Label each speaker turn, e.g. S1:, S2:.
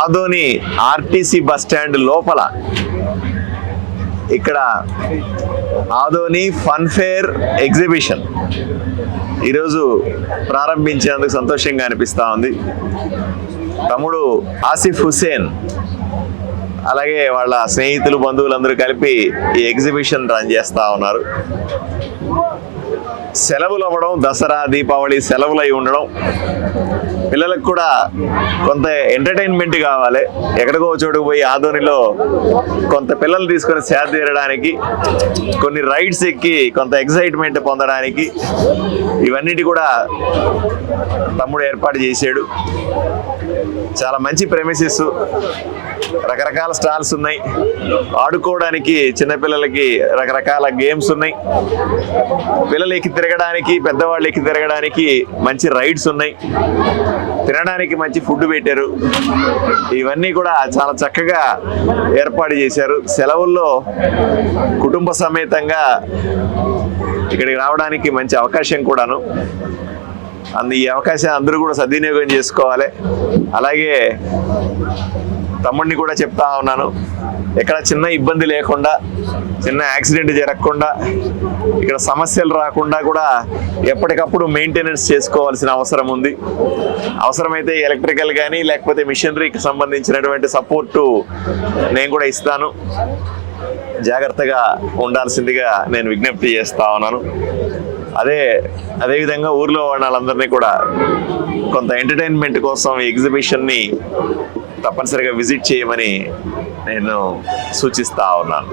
S1: Adoni RTC bus stand లోపల ఇక్కడ Adoni fun fair exhibition ఈరోజు ప్రారంభించినందుకు సంతోషంగా అనిపిస్తూ ఉంది. తమ్ముడు ఆసిఫ్ హుసేన్ అలాగే వాళ్ళ స్నేహితులు బంధువులందరూ కలిపి ఈ ఎగ్జిబిషన్ రన్ చేస్తూ ఉన్నారు. సెలవులు అవ్వడం దసరా దీపావళి సెలవులు అయి ఉండడం పిల్లలకు కూడా కొంత ఎంటర్టైన్మెంట్ కావాలి. ఎక్కడికో చోటుకు పోయి ఆదోనిలో కొంత పిల్లలు తీసుకొని సేద తీరడానికి కొన్ని రైడ్స్ ఎక్కి కొంత ఎక్సైట్మెంట్ పొందడానికి ఇవన్నిటి కూడా తమ్ముడు ఏర్పాటు చేశాడు. చాలా మంచి ప్రెమిసెస్ రకరకాల స్టాల్స్ ఉన్నాయి. ఆడుకోవడానికి చిన్నపిల్లలకి రకరకాల గేమ్స్ ఉన్నాయి. పిల్లలు ఎక్కి తిరగడానికి పెద్దవాళ్ళు ఎక్కి తిరగడానికి మంచి రైడ్స్ ఉన్నాయి. తినడానికి మంచి ఫుడ్ పెట్టారు. ఇవన్నీ కూడా చాలా చక్కగా ఏర్పాటు చేశారు. సెలవుల్లో కుటుంబ సమేతంగా ఇక్కడికి రావడానికి మంచి అవకాశం కూడాను. అందు ఈ అవకాశం అందరూ కూడా సద్వినియోగం చేసుకోవాలి. అలాగే తమ్ముడిని కూడా చెప్తా ఉన్నాను. ఎక్కడ చిన్న ఇబ్బంది లేకుండా చిన్న యాక్సిడెంట్ జరగకుండా ఇక్కడ సమస్యలు రాకుండా కూడా ఎప్పటికప్పుడు మెయింటెనెన్స్ చేసుకోవాల్సిన అవసరం ఉంది. అవసరమైతే ఎలక్ట్రికల్ కానీ లేకపోతే మిషనరీకి సంబంధించినటువంటి సపోర్టు నేను కూడా ఇస్తాను. జాగ్రత్తగా ఉండాల్సిందిగా నేను విజ్ఞప్తి చేస్తా ఉన్నాను. అదే అదేవిధంగా ఊర్లో వాళ్ళందరినీ కూడా కొంత ఎంటర్టైన్మెంట్ కోసం ఎగ్జిబిషన్ని తప్పనిసరిగా విజిట్ చేయమని నేను సూచిస్తా ఉన్నాను.